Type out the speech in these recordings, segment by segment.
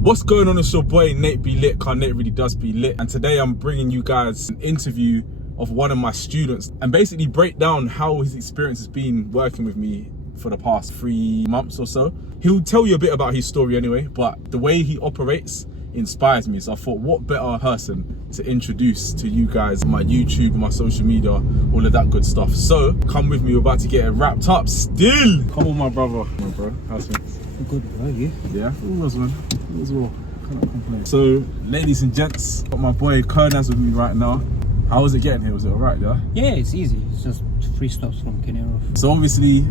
What's going on? It's your boy Nate Be Lit, cause Nate really does be lit. And today I'm bringing you guys an interview of one of my students and basically break down how his experience has been working with me for the past 3 months or so. He'll tell you a bit about his story anyway, but the way he operates inspires me. So I thought, what better person to introduce to you guys, my YouTube, my social media, all of that good stuff. So come with me, we're about to get it wrapped up still. Come on, my brother. My bro, how's things? Good, bro, you? Yeah, all was, man. All was well. Cannot complain. So, ladies and gents, got my boy Kurnaz with me right now. How was it getting here? Was it alright, yeah? Yeah, it's easy. It's just 3 stops from Kurnaz. So obviously,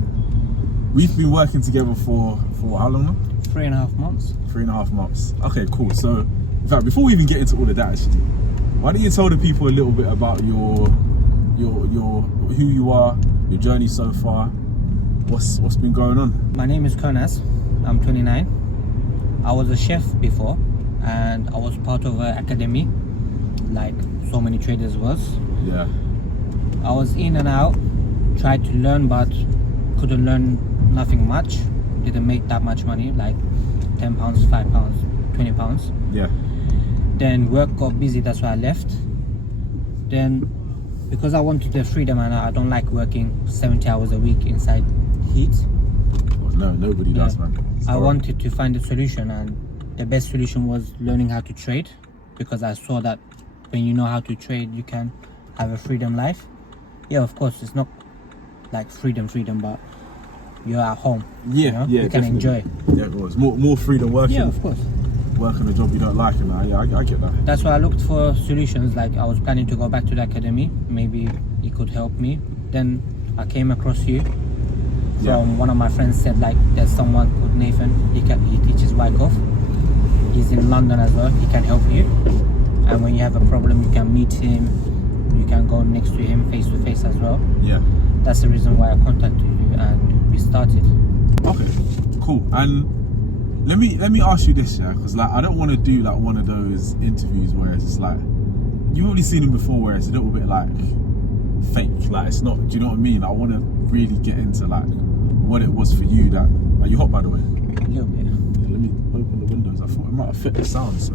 we've been working together for how long now? 3.5 months. 3.5 months. Okay, cool. So, in fact, before we even get into all of that, actually, why don't you tell the people a little bit about your who you are, your journey so far, what's been going on? My name is Kurnaz. I'm 29. I was a chef before, and I was part of an academy, like so many traders was. Yeah. I was in and out, tried to learn, but couldn't learn nothing much. Didn't make that much money, like £10, £5, £20. Yeah. Then work got busy, that's why I left. Then, because I wanted the freedom and I don't like working 70 hours a week inside heat. No, nobody does, man. I wanted to find a solution, and the best solution was learning how to trade, because I saw that when you know how to trade, you can have a freedom life. Yeah, of course, it's not like freedom, but you're at home. Yeah, you know? yeah, you can enjoy. Yeah, of course. More freedom working. Yeah, of course. Working a job you don't like, and that. Yeah, I get that. That's why I looked for solutions. Like, I was planning to go back to the academy. Maybe it could help me. Then I came across you. From one of my friends said, like, there's someone called Nathan. He teaches Wyckoff. He's in London as well. He can help you. And when you have a problem, you can meet him. You can go next to him face to face as well. Yeah. That's the reason why I contacted you, and we started. Okay, cool. And let me ask you this, yeah, because like I don't want to do like one of those interviews where it's just like you've already seen him before, where it's a little bit like fake. Like it's not. Do you know what I mean? I want to really get into like what it was for you. That are you hot, by the way? A little bit. Yeah, let me open the windows. I thought it might affect the sound, so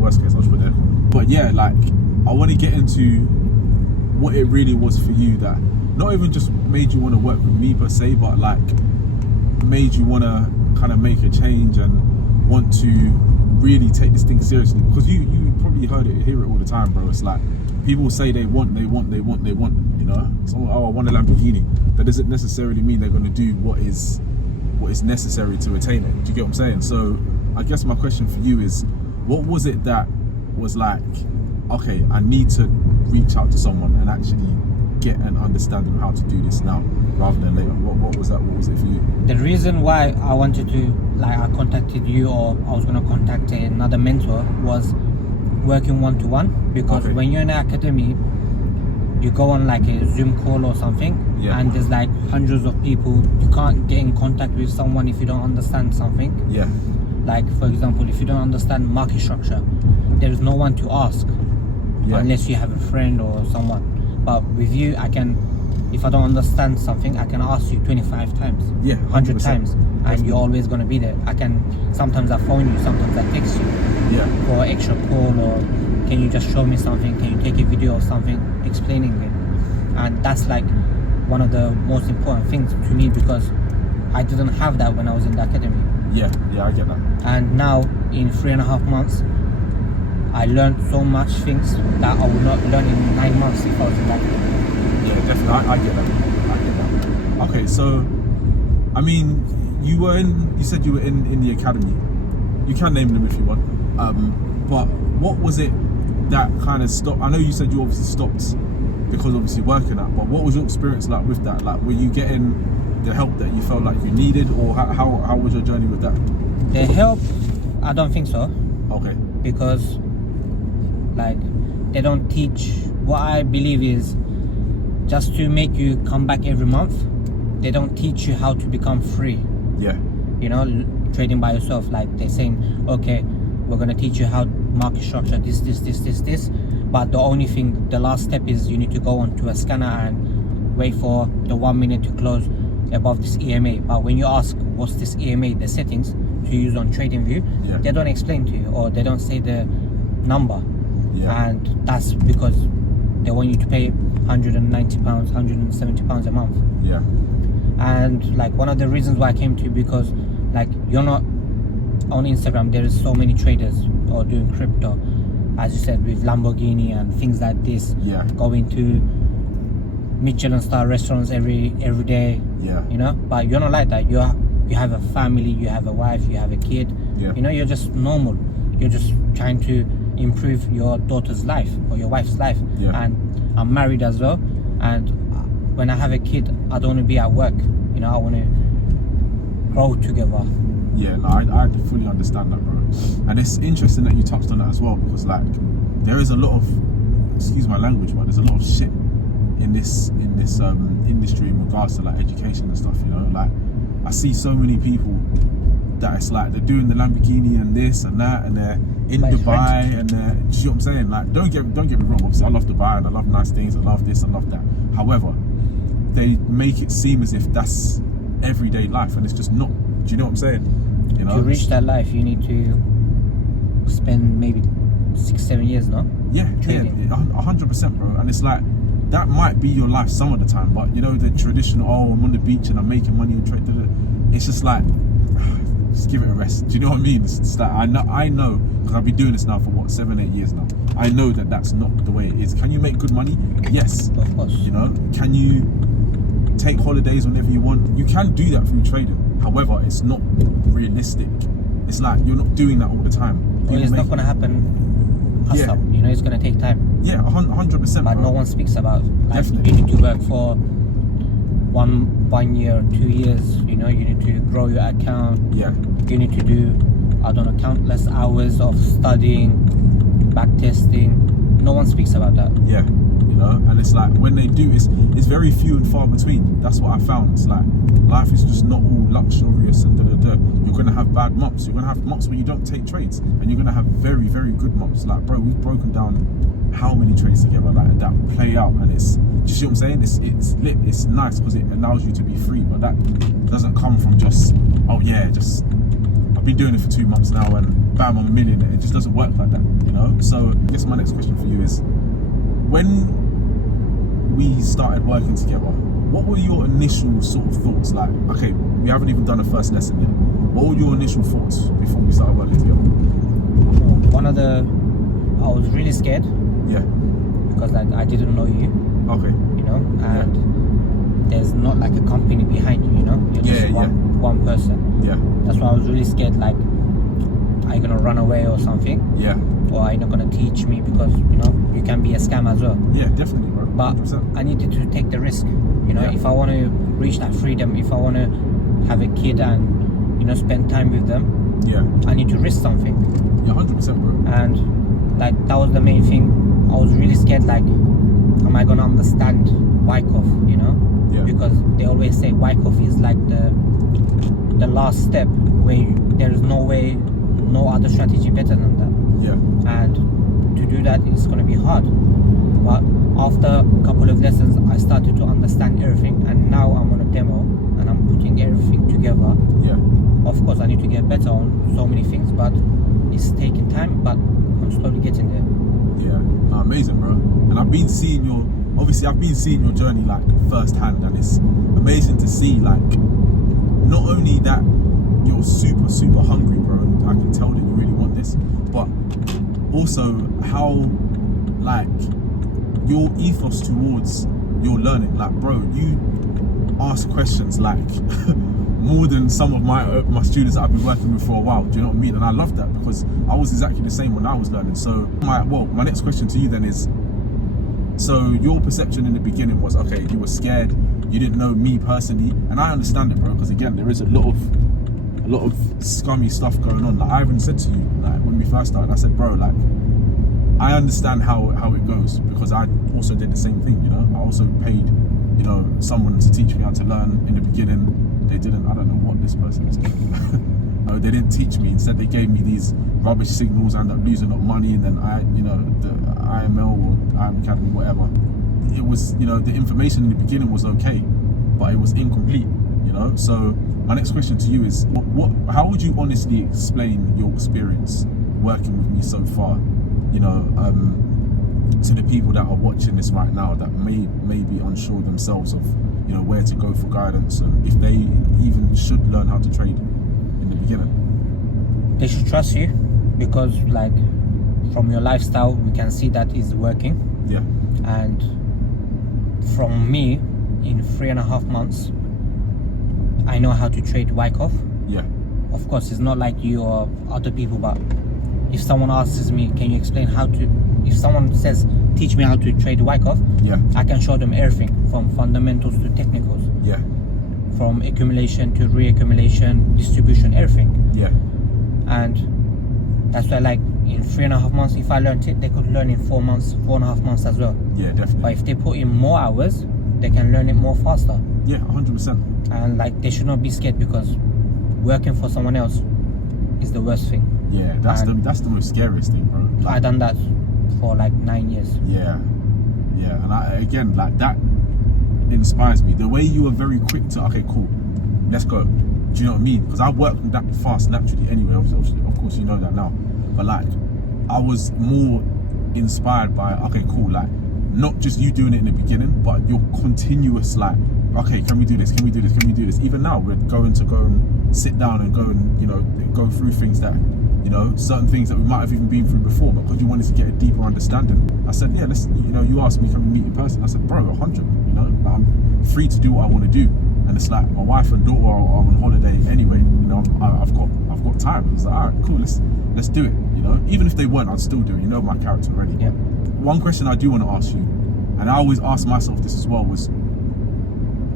worst case I'll just put there. But yeah, like I want to get into what it really was for you that not even just made you want to work with me per se, but like made you want to kind of make a change and want to really take this thing seriously. Because you probably hear it all the time, bro. It's like people say they want, you know. So, oh, I want a Lamborghini. That doesn't necessarily mean they're going to do what is necessary to attain it. Do you get what I'm saying? So I guess my question for you is, what was it that was like, okay, I need to reach out to someone and actually get an understanding of how to do this now rather than later? What was that? What was it for you? The reason why I wanted to, like, I contacted you, or I was going to contact another mentor, was working one-to-one. Because when you're in an academy, you go on like a Zoom call or something, and there's like hundreds of people. You can't get in contact with someone if you don't understand something. Yeah. Like, for example, if you don't understand market structure, there is no one to ask unless you have a friend or someone. But with you, I can, if I don't understand something, I can ask you 25 times, 100 times, and you're always going to be there. Sometimes I phone you, sometimes I text you for an extra call, or can you just show me something, can you take a video of something explaining it? And that's like one of the most important things to me, because I didn't have that when I was in the academy. Yeah, I get that. And now in 3.5 months, I learned so much things that I would not learn in 9 months if I was in that. Yeah, definitely. I get that. Okay, so I mean, you said you were in the academy. You can name them if you want. But what was it that kind of stopped? I know you said you obviously stopped because obviously working at, but what was your experience like with that? Like, were you getting the help that you felt like you needed, or how was your journey with that? The help, I don't think so. Okay. Because like they don't teach. What I believe is just to make you come back every month. They don't teach you how to become free. Yeah. You know, trading by yourself. Like they're saying, okay, we're gonna teach you how market structure, this. But the only thing, the last step is you need to go onto a scanner and wait for the 1 minute to close above this EMA. But when you ask what's this EMA, the settings, to use on TradingView, Yeah. they don't explain to you, or they don't say the number. Yeah. And that's because they want you to pay £190, £170 a month. Yeah. And like one of the reasons why I came to you, because like you're not on Instagram, there is so many traders or doing crypto, as you said, with Lamborghini and things like this, Yeah. going to Michelin star restaurants every day, Yeah. you know. But you're not like that. You have a family, you have a wife, you have a kid. Yeah. You know, you're just normal. You're just trying to improve your daughter's life or your wife's life. Yeah. And I'm married as well, and when I have a kid, I don't want to be at work. You know, I want to grow together. Yeah, no, I fully understand that, bro. And it's interesting that you touched on that as well, because like there is a lot of, excuse my language, but there's a lot of shit in this industry in regards to like education and stuff. You know, like I see so many people that it's like they're doing the Lamborghini and this and that, and they're in But it's Dubai, rented. and they're, do you know what I'm saying? Like, don't get me wrong. Obviously, I love Dubai and I love nice things. I love this, I love that. However, they make it seem as if that's everyday life, and it's just not. Do you know what I'm saying? You know, To reach that life, you need to spend maybe 6-7 years, no? yeah, Trading. 100%, bro. And it's like that might be your life some of the time, but you know the traditional, oh, I'm on the beach and I'm making money and trade. It's just like, just give it a rest. Do you know what I mean? It's like I know, because I've been doing this now for what, 7-8 years now. I know that that's not the way it is. Can you make good money? Yes. Of course. You know, can you take holidays whenever you want? You can do that through trading. However, it's not realistic. It's like you're not doing that all the time. Well, People it's not make- going to happen ASAP. Yeah. You know, it's going to take time. Yeah, 100%. But bro. no one speaks about, like, Definitely. you need to work for one year, 2 years. You know, you need to grow your account. Yeah, You need to do, I don't know, countless hours of studying, back testing. No one speaks about that. yeah. You know, and it's like when they do, it's very few and far between. That's what I found. It's like life is just not all luxurious and da. You're gonna have bad months. You're gonna have months where you don't take trades, and you're gonna have very, very good months. Like, bro, we've broken down how many trades together like that play out, and it's, do you see what I'm saying? It's lit. It's nice because it allows you to be free, but that doesn't come from just, oh yeah, just I've been doing it for 2 months now and bam, I'm a millionaire. It just doesn't work like that, you know. So I guess my next question for you is, when we started working together, what were your initial sort of thoughts? Like, okay, we haven't even done a first lesson yet. What were your initial thoughts before we started working together? I was really scared Yeah. because like I didn't know you, Okay. you know, and there's not like a company behind you, you know. You're just Yeah, one person. Yeah. That's why I was really scared. Like, are you gonna run away or something, Yeah. or are you not gonna teach me, because you know you can be a scam as well. Yeah. Definitely, bro. But 100%. I needed to take the risk. You know, Yeah. if I want to reach that freedom, if I want to have a kid and, you know, spend time with them, Yeah. I need to risk something. Yeah. 100%, bro. And like that was the main thing. I was really scared. Like, am I gonna understand Wyckoff? You know, Yeah. because they always say Wyckoff is like the last step where there is no way, no other strategy better than that. Yeah. And to do that, it's gonna be hard. But after a couple of lessons, I started to understand everything, and now I'm on a demo and I'm putting everything together. Yeah. Of course, I need to get better on so many things, but it's taking time. But I'm slowly getting there. Yeah, no, amazing, bro. And I've been seeing your journey like firsthand, and it's amazing to see like not only that you're super, super hungry, bro, and I can tell that you really want this, but also how like your ethos towards your learning. Like, bro, you ask questions like more than some of my students that I've been working with for a while. Do you know what I mean? And I love that because I was exactly the same when I was learning. So my next question to you then is, so your perception in the beginning was, okay, you were scared, you didn't know me personally, and I understand it, bro, because again, there is a lot of scummy stuff going on. Like, I even said to you, like, when we first started, I said, bro, like, I understand how it goes, because I also did the same thing, you know. I also paid, you know, someone to teach me how to learn in the beginning. They didn't, I don't know what this person is doing. They didn't teach me. Instead, they gave me these rubbish signals. I ended up losing up money, and then the IML or IM Academy, whatever. It was, you know, the information in the beginning was okay, but it was incomplete. You you know. So my next question to you is, how would you honestly explain your experience working with me so far, you know, to the people that are watching this right now that may be unsure themselves of, you know, where to go for guidance and if they even should learn how to trade in the beginning? They should trust you, because like from your lifestyle we can see that is working. Yeah. And from me, in 3.5 months I know how to trade Wyckoff. Yeah. Of course, it's not like you or other people, but if someone asks me, can you explain how to, if someone says, teach me how to trade Wyckoff, Yeah. I can show them everything from fundamentals to technicals. Yeah. From accumulation to reaccumulation, distribution, everything. Yeah. And that's why, like, in 3.5 months, if I learned it, they could learn in 4 months, 4.5 months as well. Yeah, definitely. But if they put in more hours, they can learn it more faster. Yeah, 100%. And like, they should not be scared, because working for someone else is the worst thing. Yeah, that's the most scariest thing, bro. Like, I done that for like 9 years. Yeah. And again, like, that inspires me. The way you were very quick to, okay, cool, let's go. Do you know what I mean? Because I work that fast naturally anyway. Obviously, of course, you know that now. But like, I was more inspired by, okay, cool, like, not just you doing it in the beginning, but your continuous, like, okay, can we do this? Can we do this? Can we do this? Even now, we're going to go and sit down and go and, you know, go through things that, you know, certain things that we might have even been through before, but because you wanted to get a deeper understanding. I said, yeah, let's, you know, you asked me, can we meet in person? I said, bro, 100, you know, like, I'm free to do what I want to do. And it's like, my wife and daughter are on holiday anyway, you know, I've got time. It's like, all right, cool, let's do it, you know. Even if they weren't, I'd still do it. You know my character already. Yeah. One question I do want to ask you, and I always ask myself this as well, was,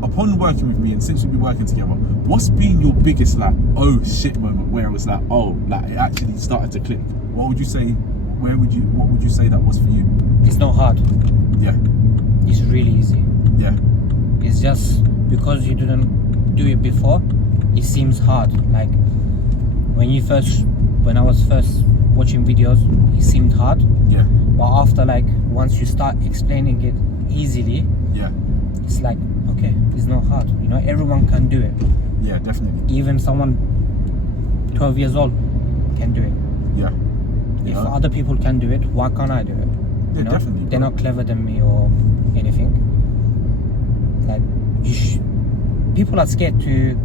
upon working with me and since we've been working together, what's been your biggest, like, oh shit moment where it was like, oh, like, it actually started to click? What would you say? What would you say that was for you? It's not hard. Yeah. It's really easy. Yeah. It's just because you didn't do it before, it seems hard. Like, when I was first watching videos, it seemed hard. Yeah. But after, like, once you start explaining it easily, Yeah. it's like, okay, it's not hard. You know, everyone can do it. Yeah, definitely. Even someone 12 years old can do it. Yeah. If other people can do it, why can't I do it? Yeah, You know? definitely. They're not clever than me or anything. Like, people are scared to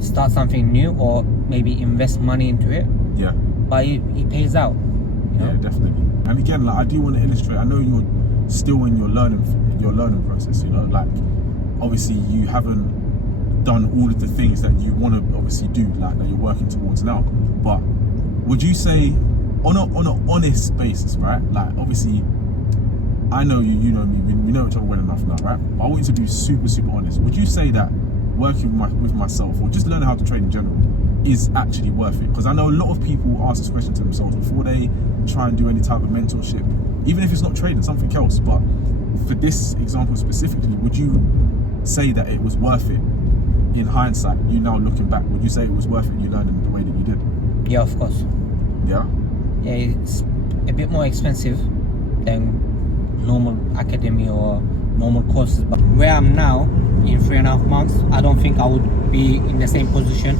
start something new or maybe invest money into it. Yeah. But it pays out. You know? Yeah, definitely. And again, like, I do want to illustrate, I know you're still in your learning process, you know, like, obviously you haven't done all of the things that you want to obviously do, like, that you're working towards now. But would you say, on an honest basis, right, like, obviously I know you know me, we know each other well enough now, right? But I want you to be super, super honest. Would you say that working with myself, or just learning how to trade in general, is actually worth it? Because I know a lot of people ask this question to themselves before they try and do any type of mentorship, even if it's not trading, something else. But for this example specifically, would you say that it was worth it in hindsight, you now looking back? Would you say it was worth it, you learning the way that you did? Yeah, of course. Yeah? Yeah, it's a bit more expensive than normal academy or normal courses, but where I'm now in 3.5 months, I don't think I would be in the same position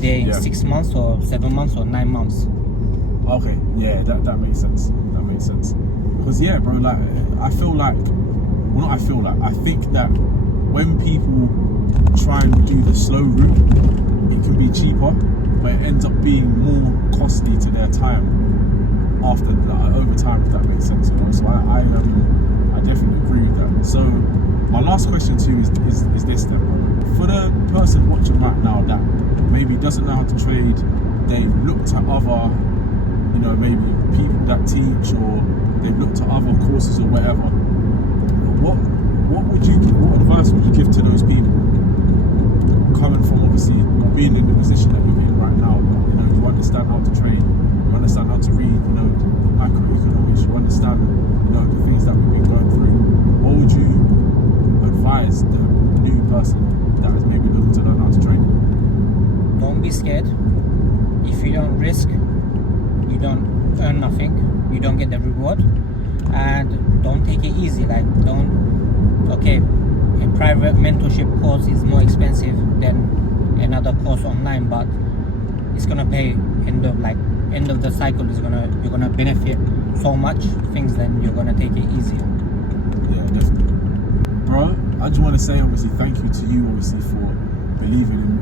there in 6 months or 7 months or 9 months. Okay, yeah, that makes sense. That makes sense. Because yeah, bro, like, I think that when people try and do the slow route, it can be cheaper, but it ends up being more costly to their time after, over time, if that makes sense, you know. So I definitely agree with that. So my last question to you is this then, bro. For the person watching right now that maybe doesn't know how to trade, they've looked at other, you know, maybe people that teach, or they've looked at other courses or whatever, what advice would you give to those people coming from, obviously, or being in the position that you're in right now? You know, you understand how to trade, you understand how to read, you know, macroeconomics, you understand, you know, the things that we've been going through. What would you advise the new person that is maybe looking to learn how to trade? Don't be scared. If you don't risk, you don't earn nothing, you don't get the reward. And don't take it easy. Like, don't, okay, a private mentorship course is more expensive than another course online, but it's gonna pay end of the cycle you're gonna benefit so much things, then you're gonna take it easier. Yeah, definitely. Bro, I just want to say obviously thank you to you obviously for believing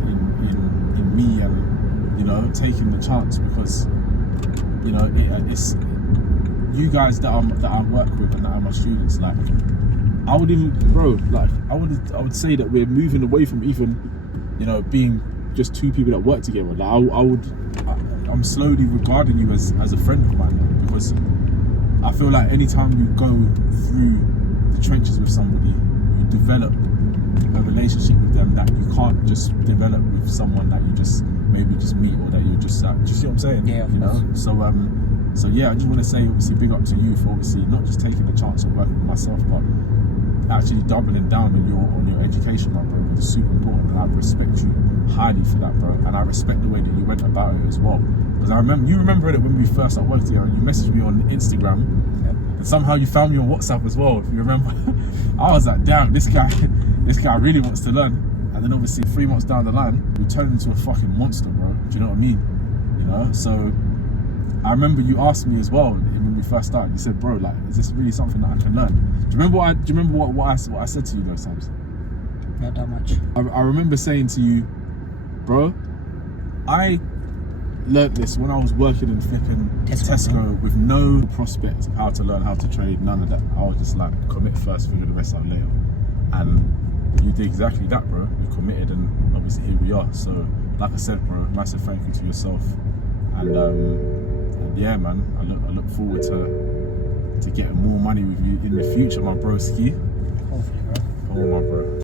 in me and, you know, taking the chance, because, you know, it's you guys that I work with and that are my students. Like, I would even, bro, like I would say that we're moving away from even, you know, being just two people that work together. Like I'm slowly regarding you as a friend of mine now, because I feel like anytime you go through the trenches with somebody, you develop a relationship with them that you can't just develop with someone that you just maybe just meet, or that you just do you see what I'm saying? Yeah, you know. So yeah, I just want to say obviously big up to you for obviously not just taking the chance of working with myself, but actually doubling down on your education, my bro. It's super important, and I respect you highly for that, bro. And I respect the way that you went about it as well. Because you remember it when we first started working together, and you messaged me on Instagram, and somehow you found me on WhatsApp as well, if you remember. I was like, damn, this guy really wants to learn. And then obviously 3 months down the line, we turned into a fucking monster, bro. Do you know what I mean? You know, so I remember you asked me as well when we first started. You said, bro, like, is this really something that I can learn? Do you remember what I said to you those times? Not that much. I remember saying to you, bro, I learnt this when I was working in flipping Tesco with no prospect of how to learn how to trade, none of that. I was just like, commit first, figure the rest out later. And you did exactly that, bro. You committed, and obviously here we are. So, like I said, bro, massive thank you to yourself. And yeah, man, I look forward to getting more money with you in the future, my broski. Hopefully, bro. Come on, my bro.